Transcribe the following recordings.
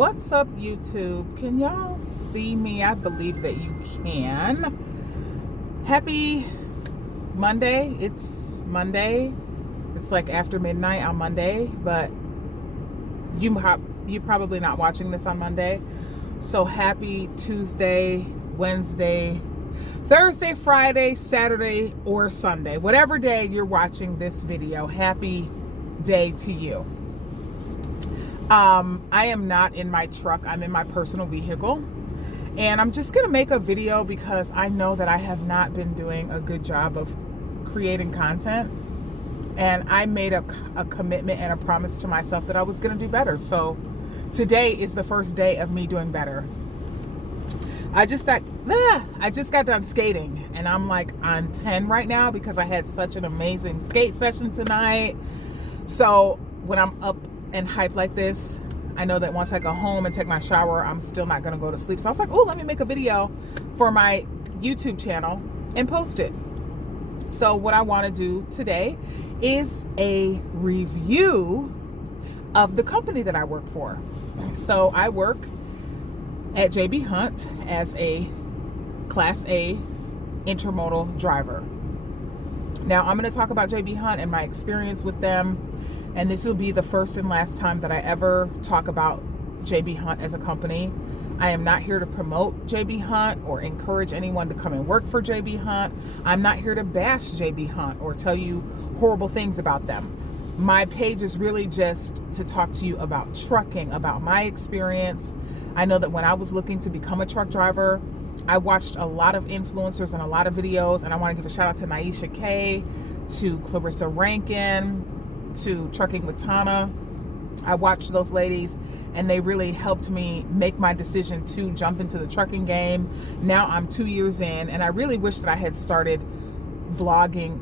What's up, YouTube? Can y'all see me? I believe that you can. Happy Monday. It's Monday. It's like after midnight on Monday, but you're probably not watching this on Monday. So happy Tuesday, Wednesday, Thursday, Friday, Saturday, or Sunday. Whatever day you're watching this video, happy day to you. I am not in my truck. I'm in my personal vehicle. And I'm just going to make a video because I know that I have not been doing a good job of creating content. And I made a commitment and a promise to myself that I was going to do better. So today is the first day of me doing better. I just got done skating and I'm like on 10 right now because I had such an amazing skate session tonight. So when I'm up and hype like this, I know that once I go home and take my shower, I'm still not going to go to sleep. So I was like, oh, let me make a video for my YouTube channel and post it. So what I want to do today is a review of the company that I work for. So I work at JB Hunt as a Class A intermodal driver. Now I'm going to talk about JB Hunt and my experience with them. And this will be the first and last time that I ever talk about JB Hunt as a company. I am not here to promote JB Hunt or encourage anyone to come and work for JB Hunt. I'm not here to bash JB Hunt or tell you horrible things about them. My page is really just to talk to you about trucking, about my experience. I know that when I was looking to become a truck driver, I watched a lot of influencers and a lot of videos, and I want to give a shout out to Naisha K, to Clarissa Rankin, to Trucking with Tana. I watched those ladies and they really helped me make my decision to jump into the trucking game. Now I'm 2 years in and I really wish that I had started vlogging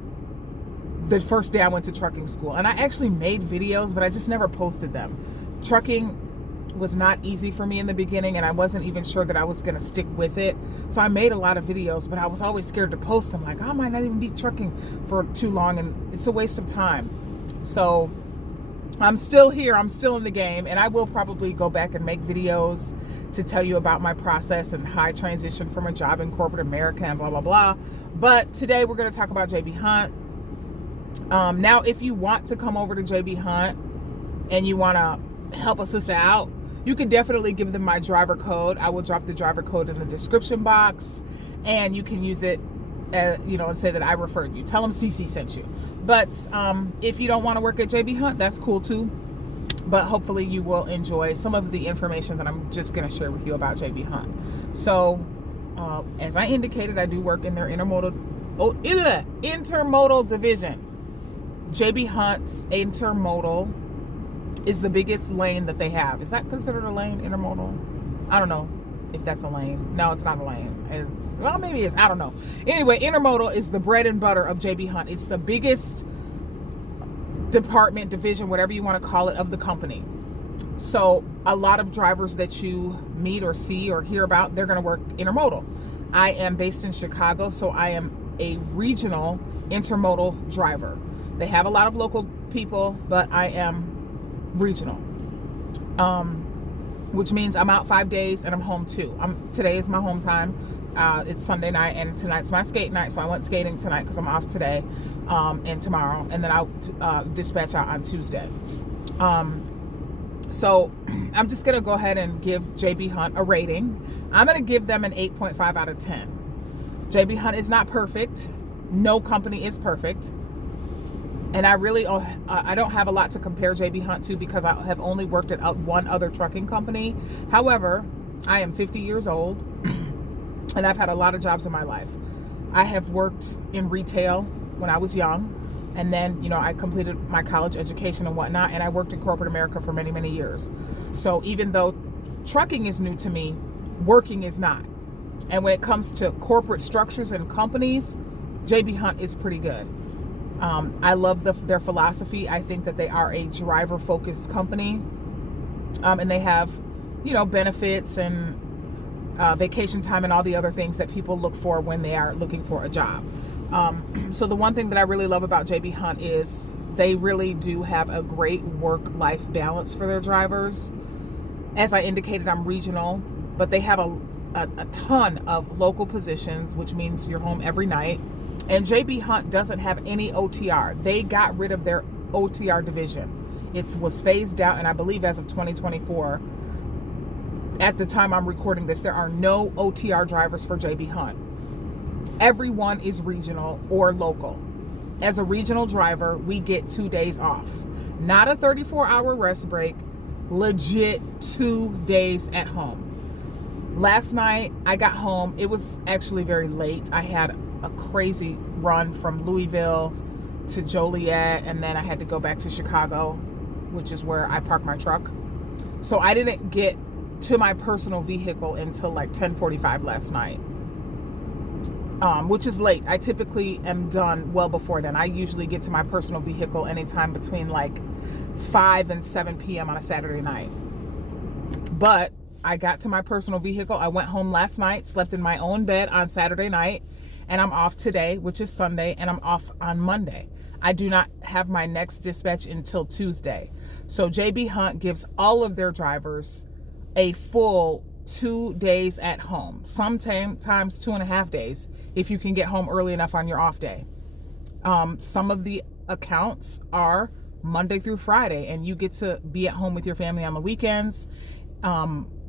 the first day I went to trucking school. And I actually made videos, but I just never posted them. Trucking was not easy for me in the beginning and I wasn't even sure that I was going to stick with it. So I made a lot of videos, but I was always scared to post them. Like, I might not even be trucking for too long and it's a waste of time. So I'm still here. I'm still in the game, and I will probably go back and make videos to tell you about my process and how I transitioned from a job in corporate America and blah, blah, blah. But today we're going to talk about JB Hunt. Now, if you want to come over to JB Hunt and you want to help a sister out, you could definitely give them my driver code. I will drop the driver code in the description box, and you can use it, and say that I referred you. Tell them CC sent you. But if you don't want to work at JB Hunt, that's cool too. But hopefully you will enjoy some of the information that I'm just going to share with you about JB Hunt. So as I indicated, I do work in their intermodal division. JB Hunt's intermodal is the biggest lane that they have. Is that considered a lane, intermodal? I don't know if that's a lane. No, it's not a lane. Maybe it's, I don't know. Anyway, intermodal is the bread and butter of JB Hunt. It's the biggest department, division, whatever you want to call it, of the company. So a lot of drivers that you meet or see or hear about, they're going to work intermodal. I am based in Chicago, so I am a regional intermodal driver. They have a lot of local people, but I am regional. Which means I'm out 5 days and I'm home 2. Today is my home time. It's Sunday night and tonight's my skate night. So I went skating tonight because I'm off today and tomorrow. And then I'll dispatch out on Tuesday. So I'm just going to go ahead and give JB Hunt a rating. I'm going to give them an 8.5 out of 10. JB Hunt is not perfect. No company is perfect. And I don't have a lot to compare JB Hunt to because I have only worked at one other trucking company. However, I am 50 years old and I've had a lot of jobs in my life. I have worked in retail when I was young, and then, I completed my college education and whatnot, and I worked in corporate America for many, many years. So even though trucking is new to me, working is not. And when it comes to corporate structures and companies, JB Hunt is pretty good. I love their philosophy. I think that they are a driver-focused company, and they have, benefits and vacation time and all the other things that people look for when they are looking for a job. So the one thing that I really love about JB Hunt is they really do have a great work-life balance for their drivers. As I indicated, I'm regional, but they have a ton of local positions, which means you're home every night. And JB Hunt doesn't have any OTR. They got rid of their OTR division. It was phased out, and I believe as of 2024, at the time I'm recording this, there are no OTR drivers for JB Hunt. Everyone is regional or local. As a regional driver, we get 2 days off. Not a 34-hour rest break, legit 2 days at home. Last night, I got home. It was actually very late. I had a crazy run from Louisville to Joliet, and then I had to go back to Chicago, which is where I park my truck. So I didn't get to my personal vehicle until like 10:45 last night, which is late. I typically am done well before then. I usually get to my personal vehicle anytime between like 5 and 7 p.m. on a Saturday night. But I got to my personal vehicle. I went home last night, slept in my own bed on Saturday night, and I'm off today, which is Sunday, and I'm off on Monday. I do not have my next dispatch until Tuesday. So JB Hunt gives all of their drivers a full 2 days at home, sometimes 2.5 days if you can get home early enough on your off day. Some of the accounts are Monday through Friday, and you get to be at home with your family on the weekends.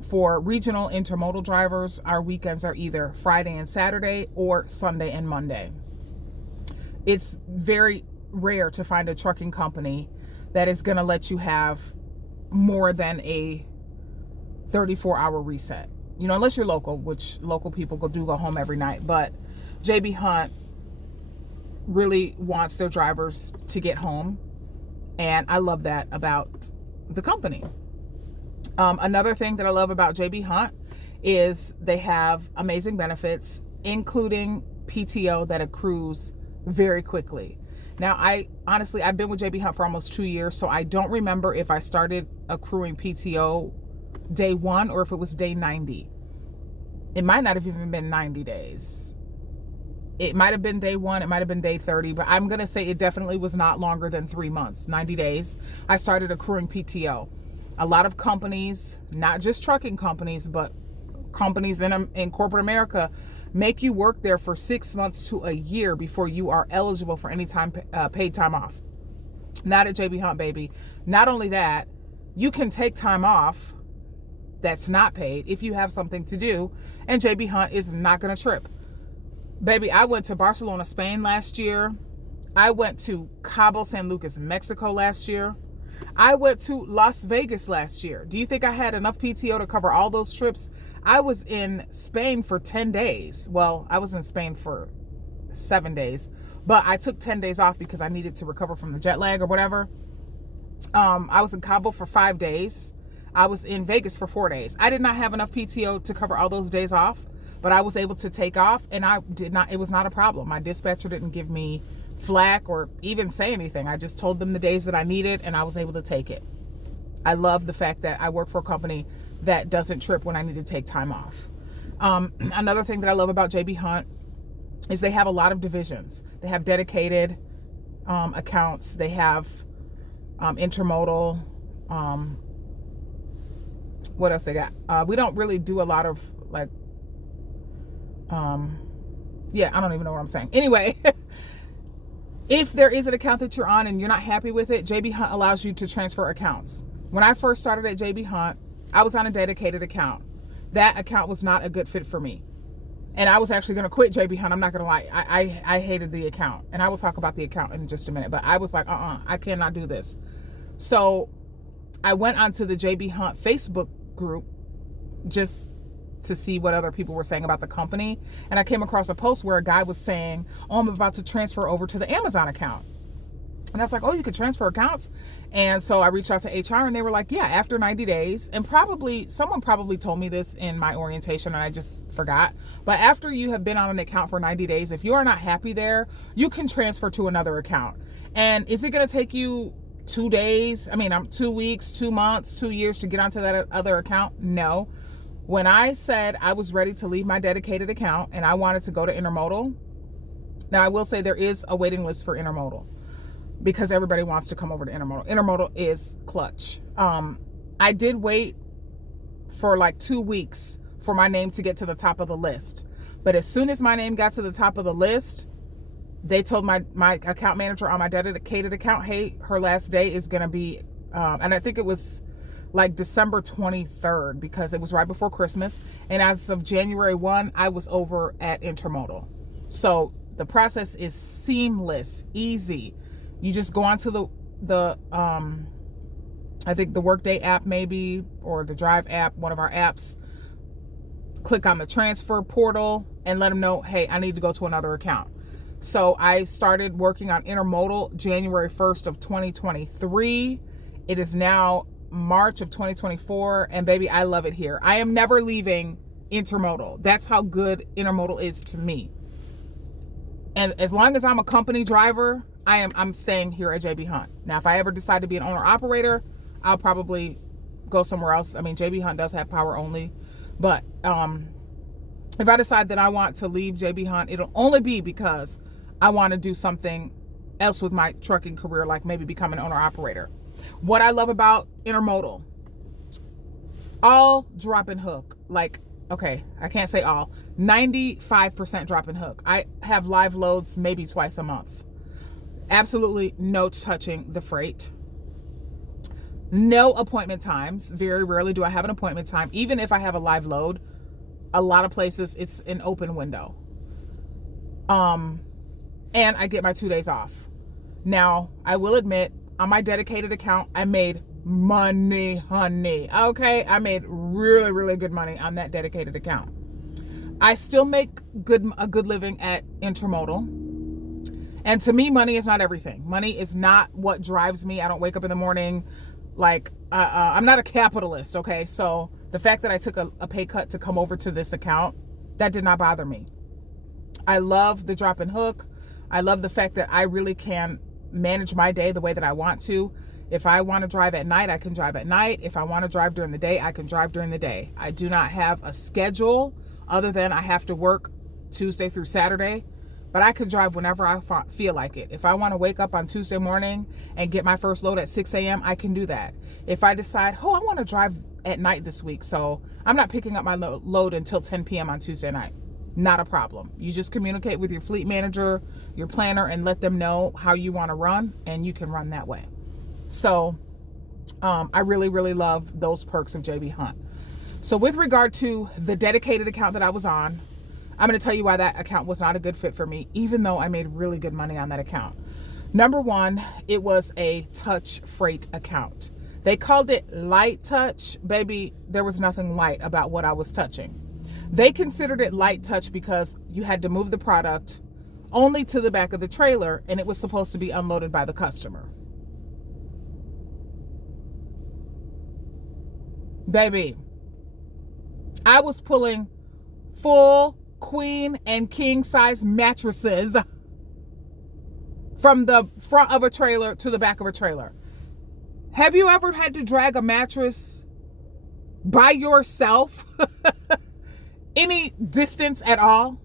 For regional intermodal drivers, our weekends are either Friday and Saturday or Sunday and Monday. It's very rare to find a trucking company that is going to let you have more than a 34-hour reset. You know, unless you're local, which local people go home every night. But JB Hunt really wants their drivers to get home, and I love that about the company. Another thing that I love about JB Hunt is they have amazing benefits, including PTO that accrues very quickly. Now, I've been with JB Hunt for almost 2 years, so I don't remember if I started accruing PTO day 1 or if it was day 90. It might not have even been 90 days. It might have been day 1, it might have been day 30, but I'm going to say it definitely was not longer than 3 months, 90 days. I started accruing PTO. A lot of companies, not just trucking companies, but companies in corporate America, make you work there for 6 months to a year before you are eligible for any paid time off. Not at JB Hunt, baby. Not only that, you can take time off that's not paid if you have something to do, and JB Hunt is not going to trip. Baby, I went to Barcelona, Spain last year. I went to Cabo San Lucas, Mexico last year. I went to Las Vegas last year. Do you think I had enough PTO to cover all those trips? I was in Spain for 10 days. Well, I was in Spain for 7 days, but I took 10 days off because I needed to recover from the jet lag or whatever. I was in Cabo for 5 days. I was in Vegas for 4 days. I did not have enough PTO to cover all those days off, but I was able to take off, and it was not a problem. My dispatcher didn't give me flack or even say anything. I just told them the days that I needed, and I was able to take it. I love the fact that I work for a company that doesn't trip when I need to take time off. Another thing that I love about JB Hunt is they have a lot of divisions. They have dedicated accounts. They have intermodal. What else they got? We don't really do a lot of like, I don't even know what I'm saying. Anyway, if there is an account that you're on and you're not happy with it, JB Hunt allows you to transfer accounts. When I first started at JB Hunt, I was on a dedicated account. That account was not a good fit for me. And I was actually going to quit JB Hunt. I'm not going to lie. I hated the account. And I will talk about the account in just a minute. But I was like, I cannot do this. So I went onto the JB Hunt Facebook group just to see what other people were saying about the company. And I came across a post where a guy was saying, I'm about to transfer over to the Amazon account. And I was like, you could transfer accounts? And so I reached out to HR, and they were like, yeah, after 90 days. And someone probably told me this in my orientation and I just forgot. But after you have been on an account for 90 days, if you are not happy there, you can transfer to another account. And is it going to take you 2 days? 2 weeks, 2 months, 2 years to get onto that other account? No. When I said I was ready to leave my dedicated account and I wanted to go to intermodal, now I will say there is a waiting list for intermodal because everybody wants to come over to intermodal. Intermodal is clutch. I did wait for like 2 weeks for my name to get to the top of the list. But as soon as my name got to the top of the list, they told my account manager on my dedicated account, hey, her last day is going to be, and I think it was like December 23rd, because it was right before Christmas. And as of January 1, I was over at Intermodal. So the process is seamless, easy. You just go onto the I think the Workday app maybe, or the Drive app, one of our apps, click on the transfer portal and let them know, hey, I need to go to another account. So I started working on Intermodal January 1st of 2023. It is now March of 2024, and baby, I love it here. I am never leaving Intermodal. That's how good Intermodal is to me. And as long as I'm a company driver, I'm staying here at JB Hunt. Now, if I ever decide to be an owner operator, I'll probably go somewhere else. I mean, JB Hunt does have power only, but if I decide that I want to leave JB Hunt, it'll only be because I want to do something else with my trucking career, like maybe become an owner operator. What I love about Intermodal, all drop and hook. Like, okay, I can't say all, 95% drop and hook. I have live loads maybe twice a month. Absolutely no touching the freight. No appointment times. Very rarely do I have an appointment time. Even if I have a live load, a lot of places it's an open window. And I get my 2 days off. Now, I will admit, on my dedicated account, I made money, honey. Okay, I made really, really good money on that dedicated account. I still make a good living at Intermodal. And to me, money is not everything. Money is not what drives me. I don't wake up in the morning like, I'm not a capitalist, okay? So the fact that I took a pay cut to come over to this account, that did not bother me. I love the drop and hook. I love the fact that I really can manage my day the way that I want to. If I want to drive at night, I can drive at night. If I want to drive during the day, I can drive during the day. I do not have a schedule other than I have to work Tuesday through Saturday, but I could drive whenever I feel like it. If I want to wake up on Tuesday morning and get my first load at 6 a.m., I can do that. If I decide, I want to drive at night this week, so I'm not picking up my load until 10 p.m. on Tuesday night, not a problem. You just communicate with your fleet manager, your planner, and let them know how you want to run, and you can run that way. So I really, really love those perks of JB Hunt. So with regard to the dedicated account that I was on, I'm going to tell you why that account was not a good fit for me, even though I made really good money on that account. Number one, it was a touch freight account. They called it light touch. Baby, there was nothing light about what I was touching. They considered it light touch because you had to move the product only to the back of the trailer, and it was supposed to be unloaded by the customer. Baby, I was pulling full queen and king size mattresses from the front of a trailer to the back of a trailer. Have you ever had to drag a mattress by yourself any distance at all?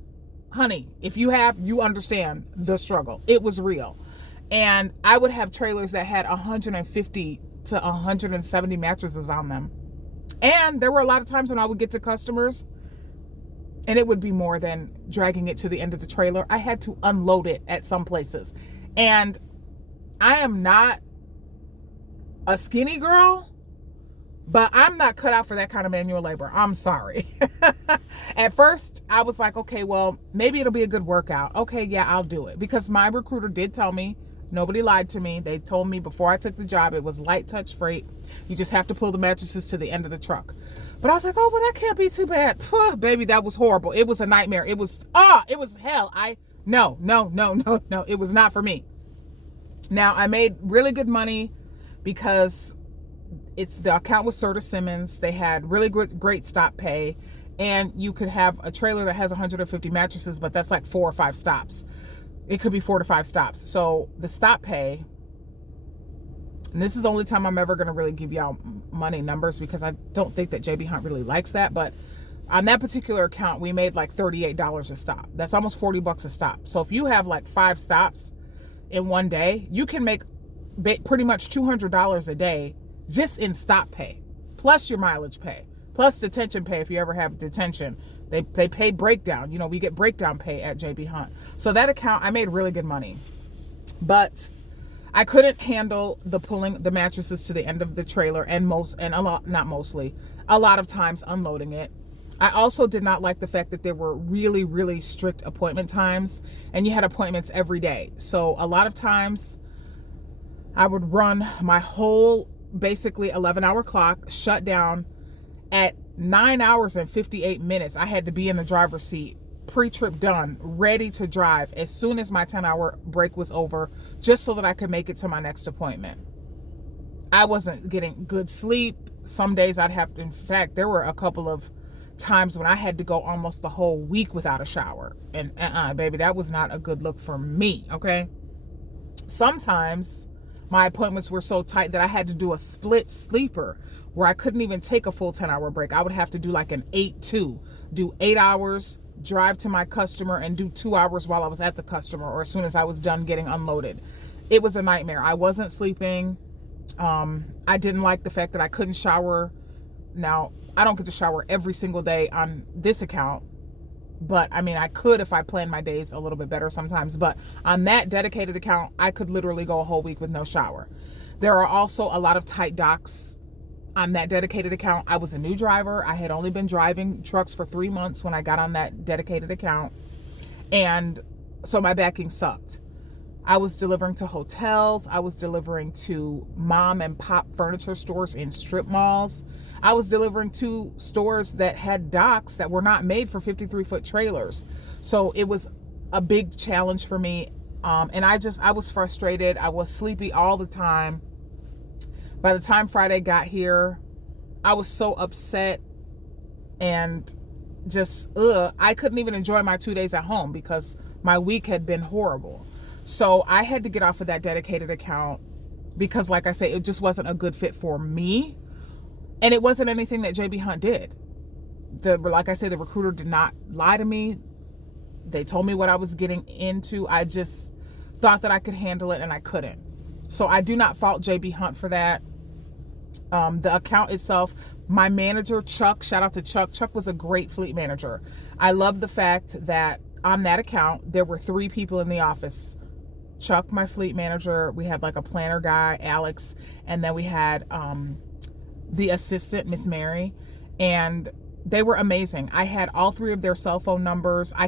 Honey, if you have, you understand the struggle. It was real. And I would have trailers that had 150 to 170 mattresses on them. And there were a lot of times when I would get to customers and it would be more than dragging it to the end of the trailer. I had to unload it at some places. And I am not a skinny girl, but I'm not cut out for that kind of manual labor. I'm sorry. At first, I was like, okay, well, maybe it'll be a good workout. Okay, yeah, I'll do it. Because my recruiter did tell me, nobody lied to me. They told me before I took the job, it was light touch freight. You just have to pull the mattresses to the end of the truck. But I was like, oh, well, that can't be too bad. Phew, baby, that was horrible. It was a nightmare. It was hell. No. It was not for me. Now, I made really good money because the account was Serta Simmons. They had really great stop pay. And you could have a trailer that has 150 mattresses, but that's like 4 or 5 stops. It could be 4 to 5 stops. So the stop pay, and this is the only time I'm ever going to really give y'all money numbers because I don't think that JB Hunt really likes that. But on that particular account, we made like $38 a stop. That's almost $40 a stop. So if you have like 5 stops in one day, you can make pretty much $200 a day just in stop pay, plus your mileage pay. plus detention pay if you ever have detention. They pay breakdown. You know, we get breakdown pay at JB Hunt. So that account, I made really good money. But I couldn't handle the pulling the mattresses to the end of the trailer and a lot of times unloading it. I also did not like the fact that there were really, really strict appointment times and you had appointments every day. So a lot of times I would run my whole basically 11-hour clock, shut down at 9 hours and 58 minutes. I had to be in the driver's seat, pre-trip done, ready to drive as soon as my 10-hour break was over, just so that I could make it to my next appointment. I wasn't getting good sleep. Some days in fact, there were a couple of times when I had to go almost the whole week without a shower. And baby, that was not a good look for me, okay? Sometimes my appointments were so tight that I had to do a split sleeper where I couldn't even take a full 10-hour break. I would have to do like an 8-2, do 8 hours, drive to my customer, and do 2 hours while I was at the customer or as soon as I was done getting unloaded. It was a nightmare. I wasn't sleeping. I didn't like the fact that I couldn't shower. Now, I don't get to shower every single day on this account, but I mean, I could if I planned my days a little bit better sometimes. But on that dedicated account, I could literally go a whole week with no shower. There are also a lot of tight docks on that dedicated account. I was a new driver. I had only been driving trucks for 3 months when I got on that dedicated account. And so my backing sucked. I was delivering to hotels. I was delivering to mom and pop furniture stores in strip malls. I was delivering to stores that had docks that were not made for 53-foot trailers. So it was a big challenge for me. And I was frustrated. I was sleepy all the time. By the time Friday got here, I was so upset and just, I couldn't even enjoy my 2 days at home because my week had been horrible. So I had to get off of that dedicated account because, like I say, it just wasn't a good fit for me. And it wasn't anything that JB Hunt did. Like I say, the recruiter did not lie to me. They told me what I was getting into. I just thought that I could handle it and I couldn't. So I do not fault JB Hunt for that. The account itself, my manager, Chuck, shout out to Chuck. Chuck was a great fleet manager. I love the fact that on that account, there were 3 people in the office. Chuck, my fleet manager, we had like a planner guy, Alex, and then we had the assistant, Miss Mary, and they were amazing. I had all 3 of their cell phone numbers. I